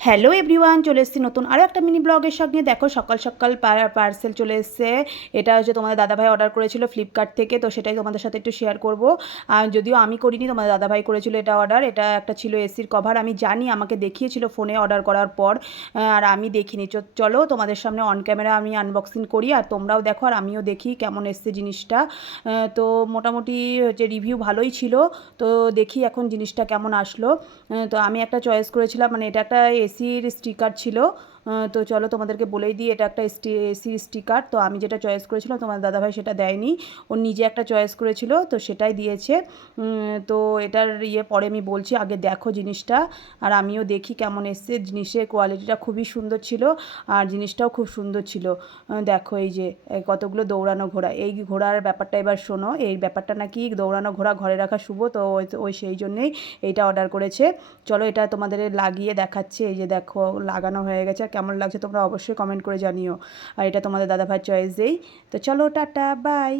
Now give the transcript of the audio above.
Hello everyone, চলে এসেছি নতুন আরও একটা মিনি ব্লগের সঙ্গে। দেখো সকাল সকাল পার্সেল চলে এসছে। এটা হচ্ছে তোমাদের দাদাভাই অর্ডার করেছিল ফ্লিপকার্ট থেকে, তো সেটাই তোমাদের সাথে একটু শেয়ার করব। যদিও আমি করিনি, তোমাদের দাদাভাই করেছিল এটা অর্ডার। এটা একটা ছিল এসির কভার। আমি জানি, আমাকে দেখিয়েছিল ফোনে অর্ডার করার পর, আর আমি দেখিনি। চলো তোমাদের সামনে অন ক্যামেরা আমি আনবক্সিং করি, আর তোমরাও দেখো আর আমিও দেখি কেমন এসছে জিনিসটা। তো মোটামুটি হচ্ছে রিভিউ ভালোই ছিল। তো দেখি এখন জিনিসটা কেমন আসলো। তো আমি একটা চয়েস করেছিলাম, মানে এটা একটা এসির স্টিকার ছিল। তো চলো তোমাদেরকে বলেই দিই, এটা একটা এসির স্টিকার। তো আমি যেটা চয়েস করেছিলাম, তোমার দাদাভাই সেটা দেয়নি, ও নিজে একটা চয়েস করেছিল, তো সেটাই দিয়েছে। তো এটার পরে আমি বলছি, আগে দেখো জিনিসটা আর আমিও দেখি কেমন এসছে। জিনিসের কোয়ালিটিটা খুবই সুন্দর ছিল, আর জিনিসটাও খুব সুন্দর ছিল। দেখো এই যে কতগুলো দৌড়ানো ঘোড়া, এই ঘোড়ার ব্যাপারটা এবার শোনো। এই ব্যাপারটা নাকি দৌড়ানো ঘোড়া ঘরে রাখা শুভ, তো ওই সেই জন্যেই এইটা অর্ডার করেছে। চলো এটা তোমাদের লাগিয়ে দেখাচ্ছি। এই যে দেখো লাগানো হয়ে গেছে, আর কেমন লাগছে তোমরা অবশ্যই কমেন্ট করে জানিও। আর এটা তোমাদের দাদাভাইয়ের চয়েস দেই। তো চলো টাটা বাই।